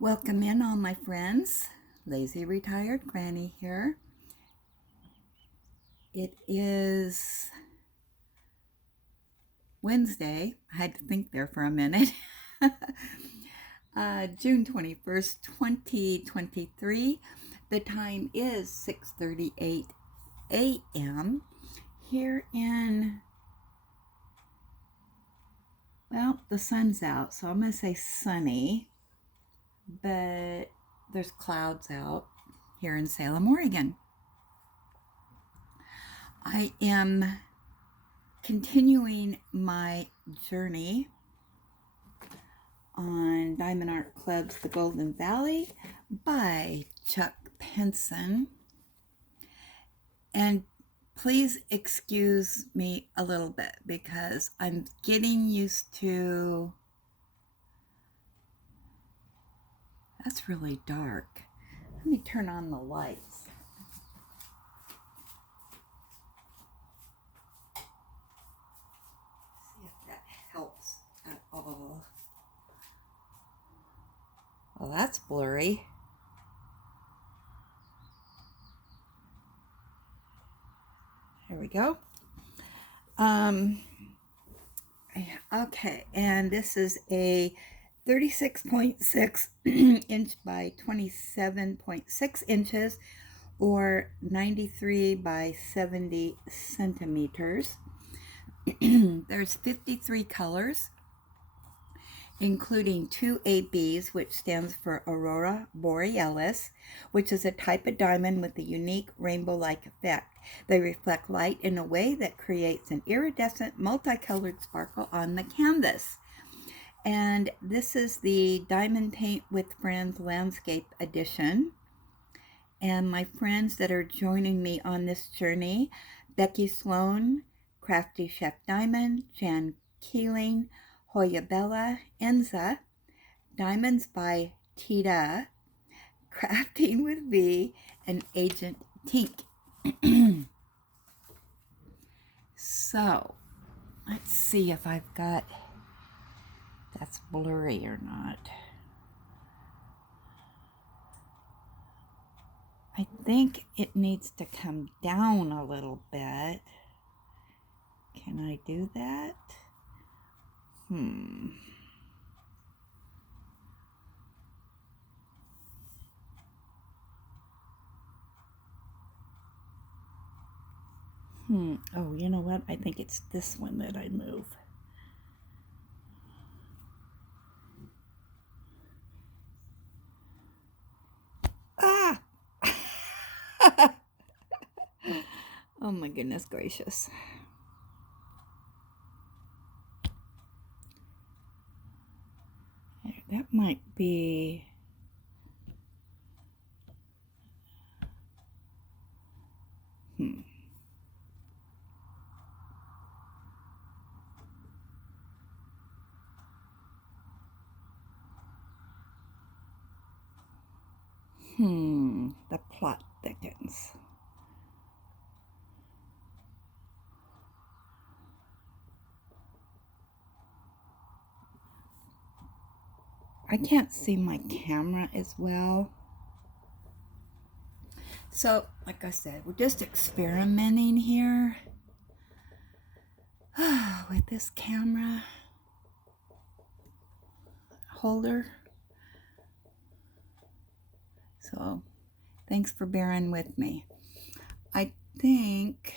Welcome in all my friends. Lazy Retired Granny here. It is Wednesday. I had to think there for a minute. June 21st, 2023. The time is 6:38 a.m. here in, well, the sun's out, so I'm going to say sunny, but there's clouds out here in Salem, Oregon. I am continuing my journey on Diamond Art Club's The Golden Valley by Chuck Pinson. And please excuse me a little bit because I'm getting used to... That's really dark. Let me turn on the lights. See if that helps at all. Well, that's blurry. There we go. Okay, and this is a 36.6 inch by 27.6 inches or 93 by 70 centimeters. There's 53 colors, including 2 ABs, which stands for Aurora Borealis, which is a type of diamond with a unique rainbow-like effect. They reflect light in a way that creates an iridescent, multicolored sparkle on the canvas. And this is the Diamond Paint with Friends Landscape Edition. And my friends that are joining me on this journey, Becky Sloan, Crafty Chef Diamond, Jan Keeling, Hoya Bella, Enza, Diamonds by Tita, Crafting with V, and Agent Tink. So, let's see if I've got... that's blurry or not. I think it needs to come down a little bit. Can I do that? Oh, you know what? I think it's this one that I move. Ah! Oh my goodness gracious. That might be... The plot thickens. I can't see my camera as well. So, like I said, we're just experimenting here with this camera holder. So, thanks for bearing with me. I think...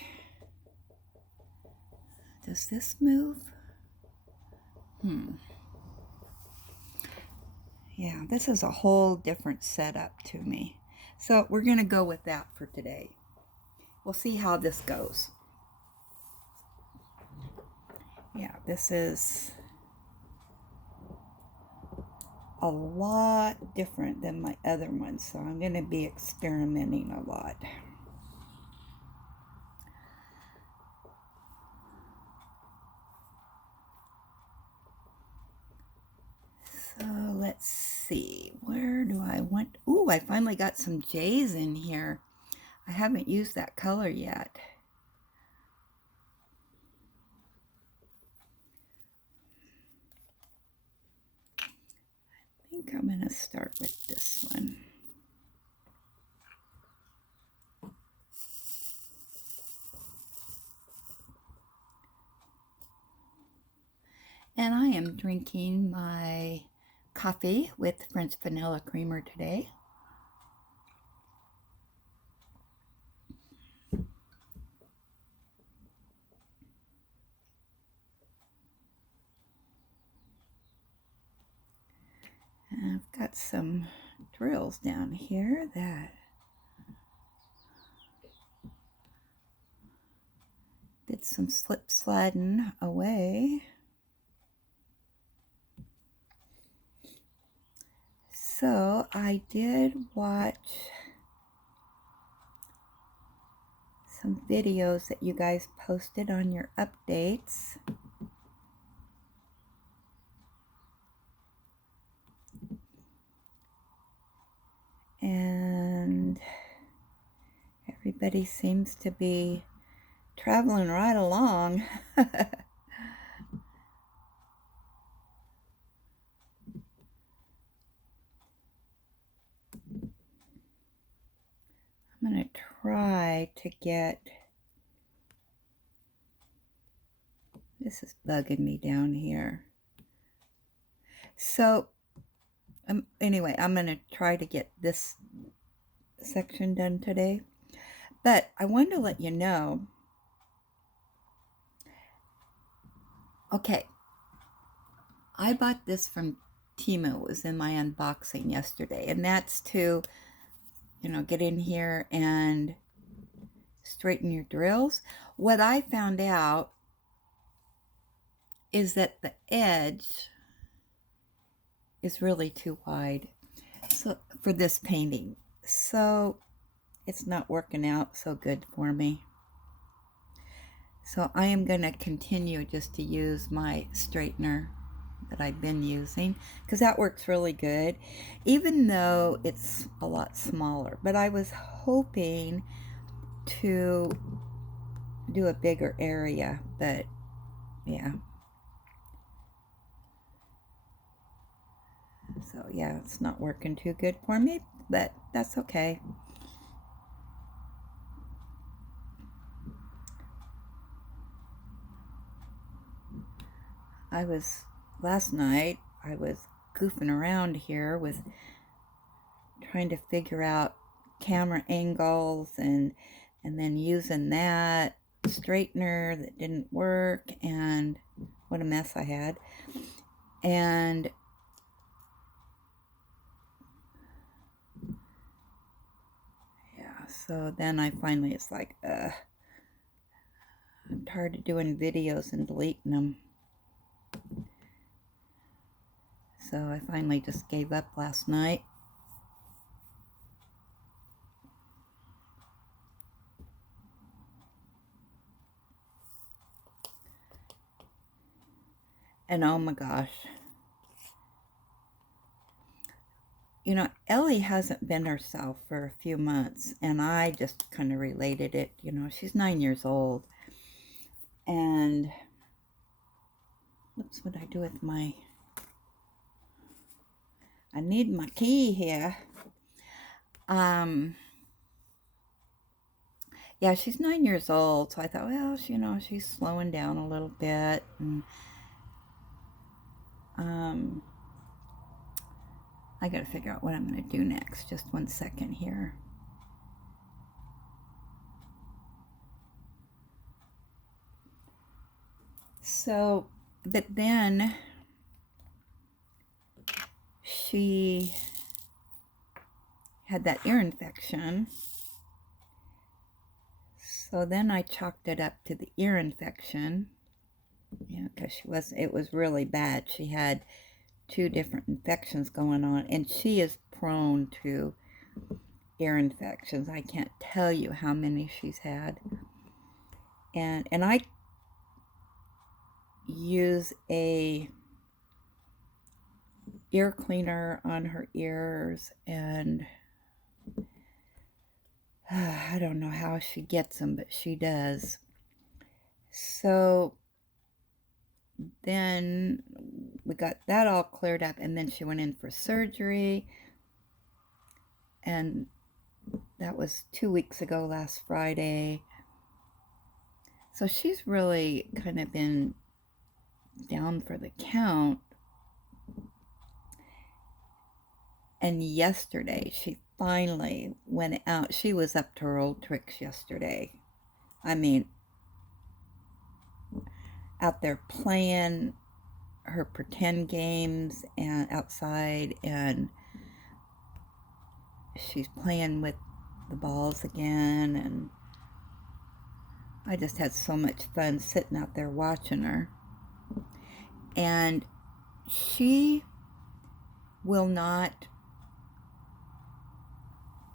does this move? Yeah, this is a whole different setup to me. So we're going to go with that for today. We'll see how this goes. Yeah, this is a lot different than my other ones, so I'm going to be experimenting a lot. So let's see, where do I want... Ooh, I finally got some J's in here. I haven't used that color yet. think I'm going to start with this one. And I am drinking my coffee with French vanilla creamer today. And I've got some drills down here that did some slip sliding away. So I did watch some videos that you guys posted on your updates. And everybody seems to be traveling right along. I'm going to try to get, this is bugging me down here. So anyway, I'm going to try to get this section done today. But I wanted to let you know, okay, I bought this from Temu. It was in my unboxing yesterday. And that's to, you know, get in here and straighten your drills. What I found out is that the edge is really too wide for this painting. So it's not working out so good for me. So I am going to continue just to use my straightener that I've been using, because that works really good, even though it's a lot smaller. But I was hoping to do a bigger area, but yeah. So yeah, it's not working too good for me, but that's okay. Last night I was goofing around here with trying to figure out camera angles and then using that straightener that didn't work, and what a mess I had. And yeah, so then I finally, it's like, I'm tired of doing videos and deleting them. So I finally just gave up last night. And oh my gosh. You know, Ellie hasn't been herself for a few months, and I just kind of related it. You know, she's 9 years old. And, oops, what did I do with my, I need my key here. Yeah, she's 9 years old, so I thought, well, you know, she's slowing down a little bit, and I gotta figure out what I'm gonna do next. Just one second here. So, but then she had that ear infection. So then I chalked it up to the ear infection. Yeah, because it was really bad. She had 2 different infections going on, and she is prone to ear infections. I can't tell you how many she's had. And I use a ear cleaner on her ears, and I don't know how she gets them, but she does. So then we got that all cleared up, and then she went in for surgery, and that was 2 weeks ago last Friday. So she's really kind of been down for the count. And yesterday she finally went out. She was up to her old tricks yesterday. I mean, out there playing her pretend games and outside, and she's playing with the balls again, and I just had so much fun sitting out there watching her. And she will not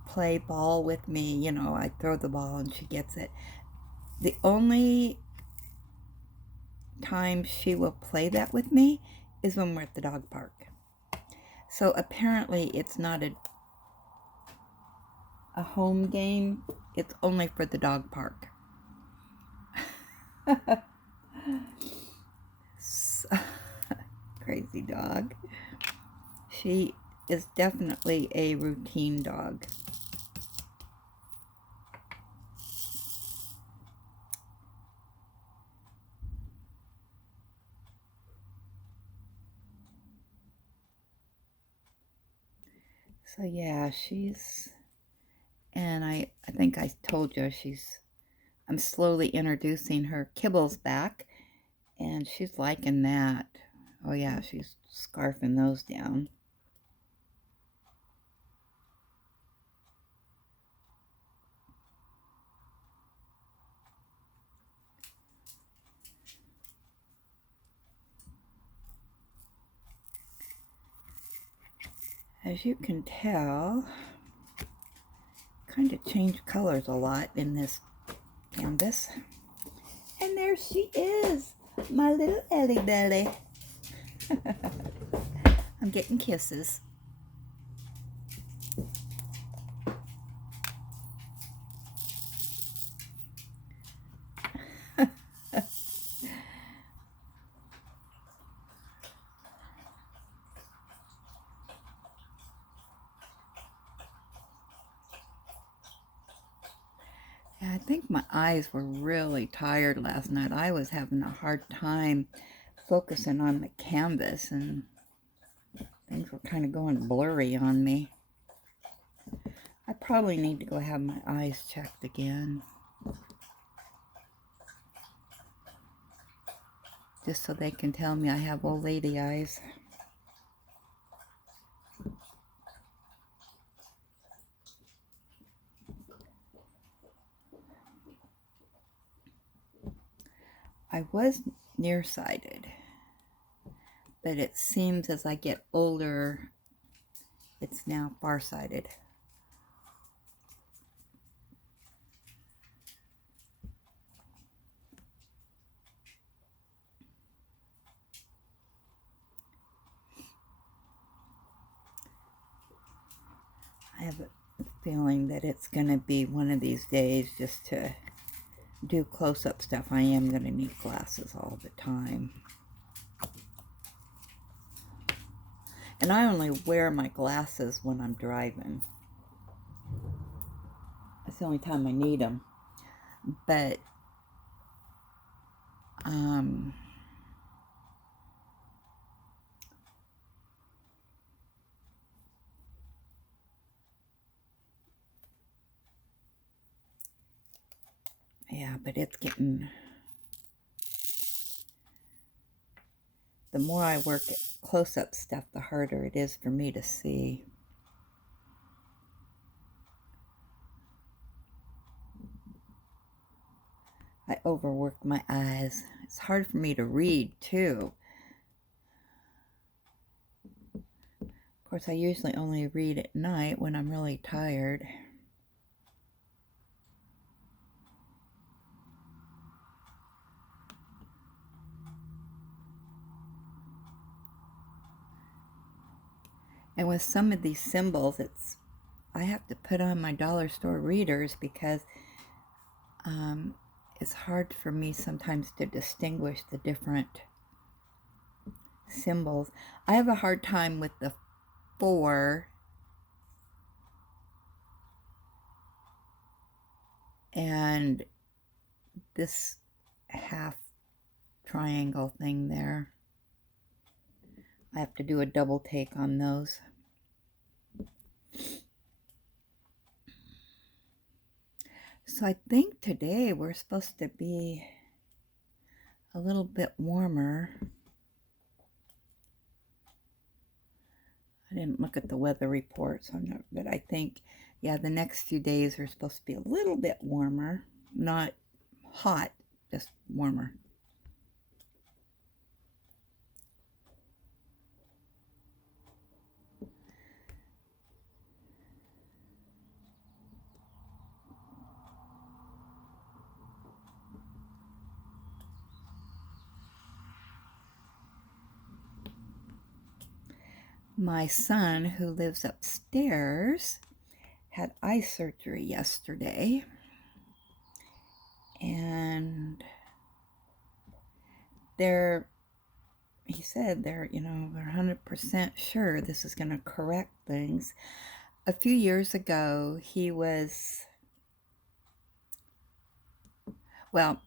play ball with me. You know, I throw the ball and she gets it. The only time she will play that with me is when we're at the dog park. So apparently it's not a home game. It's only for the dog park. Crazy dog. She is definitely a routine dog. So yeah, and I think I told you I'm slowly introducing her kibbles back, and she's liking that. Oh yeah, she's scarfing those down. As you can tell, kind of changed colors a lot in this canvas. And there she is, my little Ellie belly. I'm getting kisses. Yeah, I think my eyes were really tired last night. I was having a hard time focusing on the canvas, and things were kind of going blurry on me. I probably need to go have my eyes checked again, just so they can tell me I have old lady eyes. I was nearsighted, but it seems as I get older, it's now farsighted. I have a feeling that it's going to be one of these days just to do close-up stuff. I am going to need glasses all the time. And I only wear my glasses when I'm driving. That's the only time I need them. But, yeah, but it's getting... The more I work at close-up stuff, the harder it is for me to see. I overwork my eyes. It's hard for me to read, too. Of course, I usually only read at night when I'm really tired. And with some of these symbols, I have to put on my dollar store readers because it's hard for me sometimes to distinguish the different symbols. I have a hard time with the 4 and this half triangle thing there. I have to do a double take on those. So I think today we're supposed to be a little bit warmer. I didn't look at the weather report, so I'm not, but I think, yeah, the next few days are supposed to be a little bit warmer. Not hot, just warmer. My son, who lives upstairs, had eye surgery yesterday, and he said they're 100% sure this is going to correct things. A few years ago, well,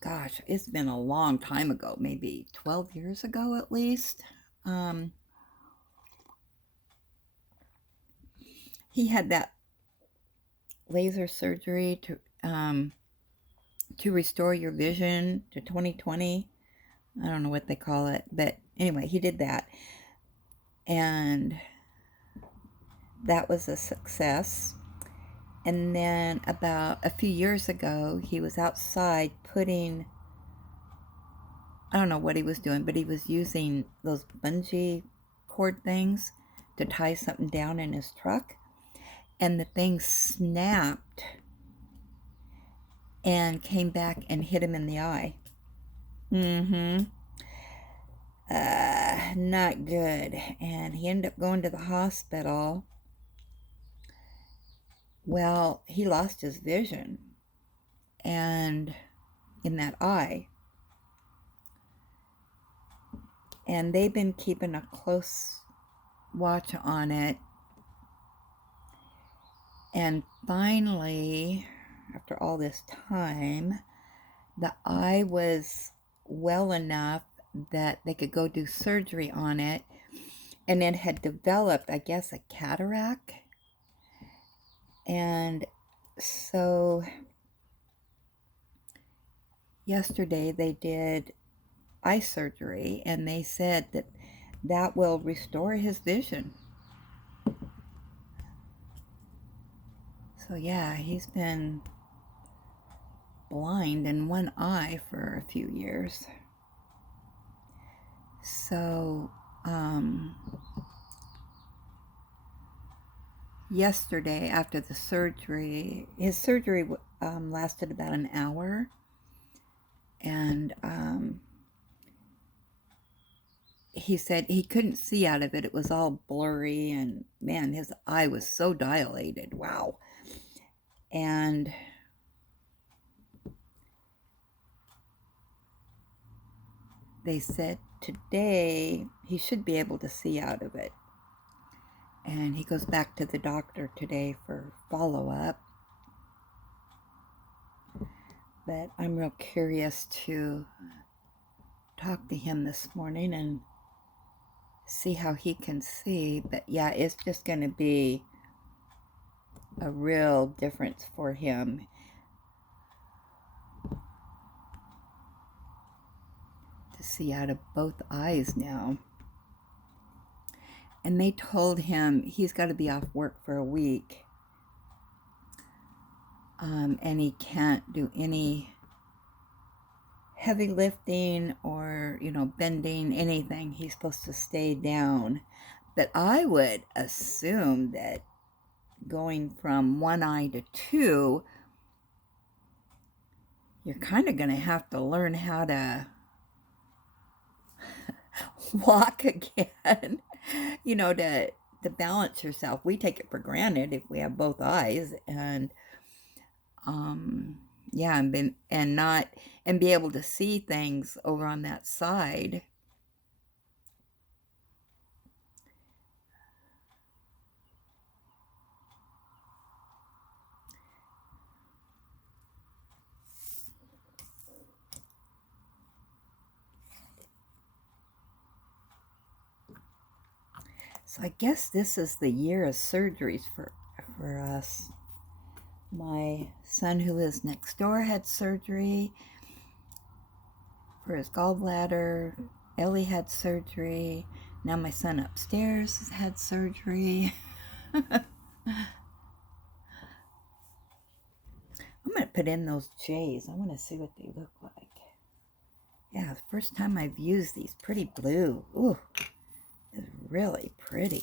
gosh, it's been a long time ago, maybe 12 years ago at least. He had that laser surgery to restore your vision to 2020. I don't know what they call it, but anyway, he did that. And that was a success. And then about a few years ago, he was outside putting, I don't know what he was doing, but he was using those bungee cord things to tie something down in his truck. And the thing snapped and came back and hit him in the eye. Not good. And he ended up going to the hospital. Well, he lost his vision and in that eye. And they've been keeping a close watch on it. And finally, after all this time, the eye was well enough that they could go do surgery on it. And it had developed, I guess, a cataract. And so yesterday they did eye surgery, and they said that will restore his vision. So yeah, he's been blind in one eye for a few years. So yesterday after the surgery, his surgery lasted about an hour, and he said he couldn't see out of it. It was all blurry, and man, his eye was so dilated. Wow. And they said today he should be able to see out of it. And he goes back to the doctor today for follow-up. But I'm real curious to talk to him this morning and see how he can see. But yeah, it's just going to be a real difference for him. To see out of both eyes now. And they told him he's got to be off work for a week. And he can't do any heavy lifting or, bending, anything. He's supposed to stay down. But I would assume that going from one eye to two, you're kind of going to have to learn how to walk again, to balance yourself. We take it for granted if we have both eyes, and and be able to see things over on that side. So I guess this is the year of surgeries for us. My son who lives next door had surgery for his gallbladder. Ellie had surgery. Now my son upstairs has had surgery. I'm going to put in those J's. I want to see what they look like. Yeah, the first time I've used these. Pretty blue. Ooh, it's really pretty.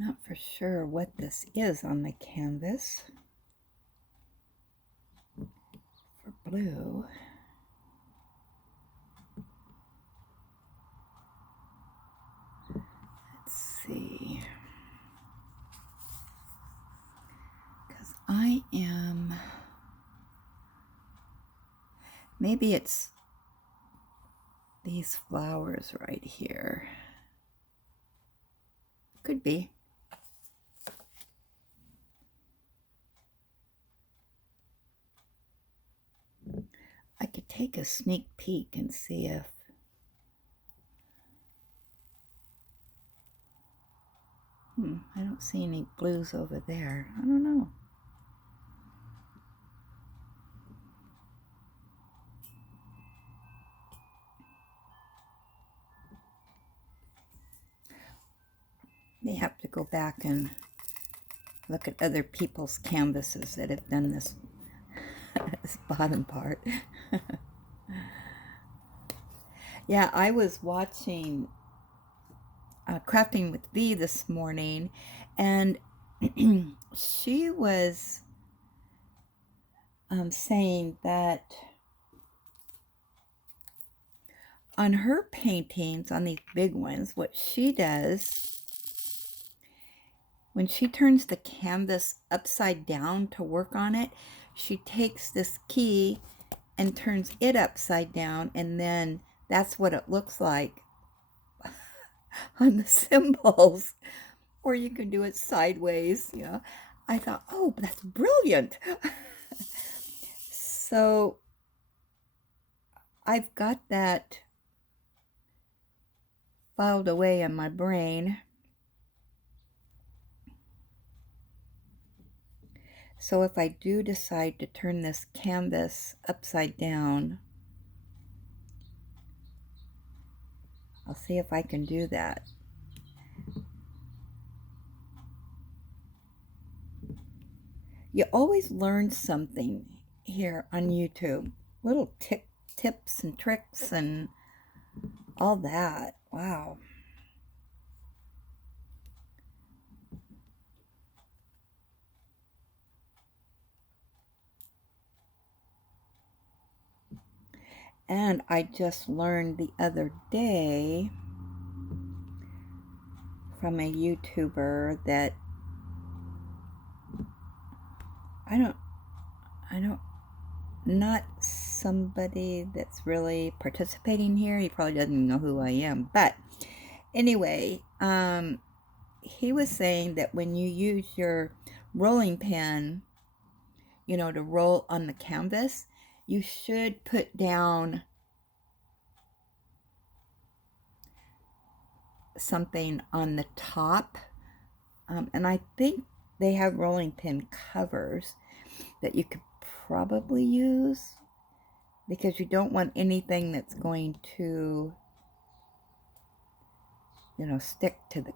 Not for sure what this is on the canvas for blue. Let's see. Because I am, maybe it's these flowers right here. Could be. I could take a sneak peek and see if I don't see any blues over there. I don't know. They have to go back and look at other people's canvases that have done this, this bottom part. Yeah, I was watching Crafting with V this morning, and she was saying that on her paintings, on these big ones, what she does when she turns the canvas upside down to work on it, she takes this key and turns it upside down, and then that's what it looks like on the symbols. Or you can do it sideways, you know. I thought, oh, that's brilliant. So I've got that filed away in my brain. So if I do decide to turn this canvas upside down, I'll see if I can do that. You always learn something here on YouTube. Little tips and tricks and all that. Wow. And I just learned the other day from a YouTuber that not somebody that's really participating here. He probably doesn't know who I am. But anyway, he was saying that when you use your rolling pin, you know, to roll on the canvas, you should put down something on the top. And I think they have rolling pin covers that you could probably use, because you don't want anything that's going to, you know, stick to the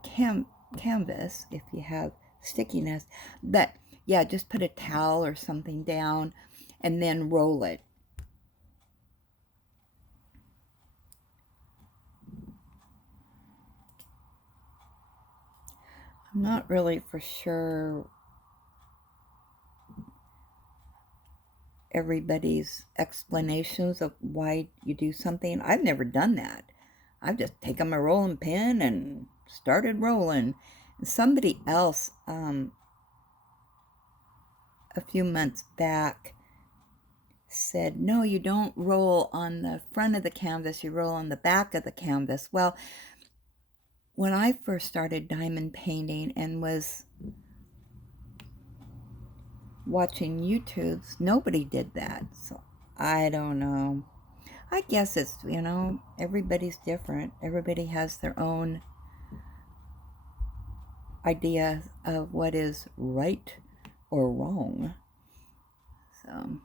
canvas if you have stickiness. But yeah, just put a towel or something down and then roll it. I'm not really for sure everybody's explanations of why you do something. I've never done that. I've just taken my rolling pin and started rolling. And somebody else, a few months back, said, no, you don't roll on the front of the canvas, you roll on the back of the canvas. Well, when I first started diamond painting and was watching YouTubes, nobody did that. So I don't know. I guess it's, everybody's different. Everybody has their own idea of what is right or wrong. So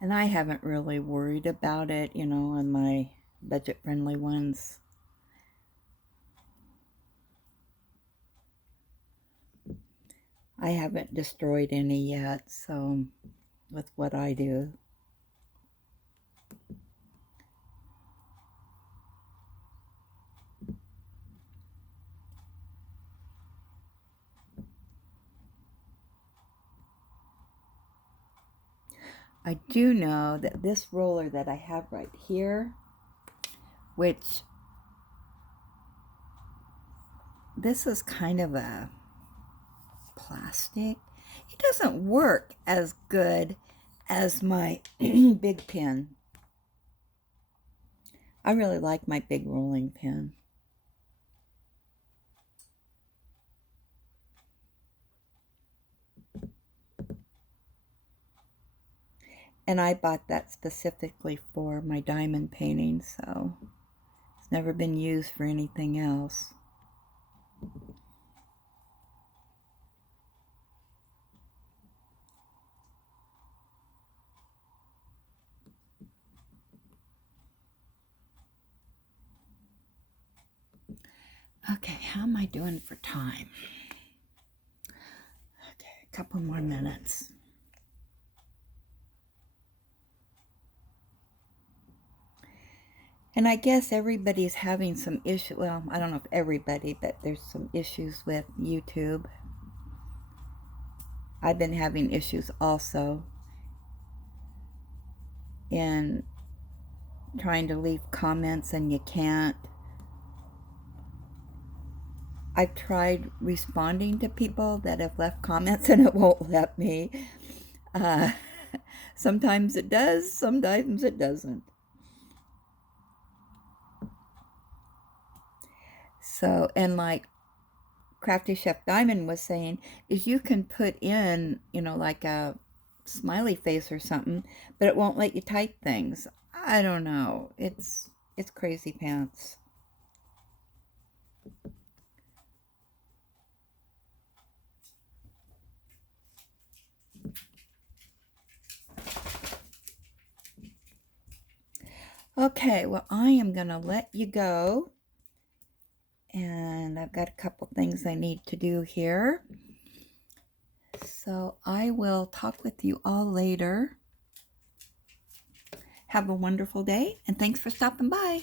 and I haven't really worried about it, on my budget-friendly ones. I haven't destroyed any yet, so with what I do. I do know that this roller that I have right here, which this is kind of a plastic, it doesn't work as good as my big pen. I really like my big rolling pin. And I bought that specifically for my diamond painting, so it's never been used for anything else. Okay, how am I doing for time? Okay, a couple more minutes. And I guess everybody's having some issue. Well, I don't know if everybody, but there's some issues with YouTube. I've been having issues also in trying to leave comments and you can't. I've tried responding to people that have left comments and it won't let me. Sometimes it does, sometimes it doesn't. So, and like Crafty Chef Diamond was saying, is you can put in, like a smiley face or something, but it won't let you type things. I don't know. It's crazy pants. Okay, well, I am going to let you go. And I've got a couple things I need to do here. So I will talk with you all later. Have a wonderful day, and thanks for stopping by.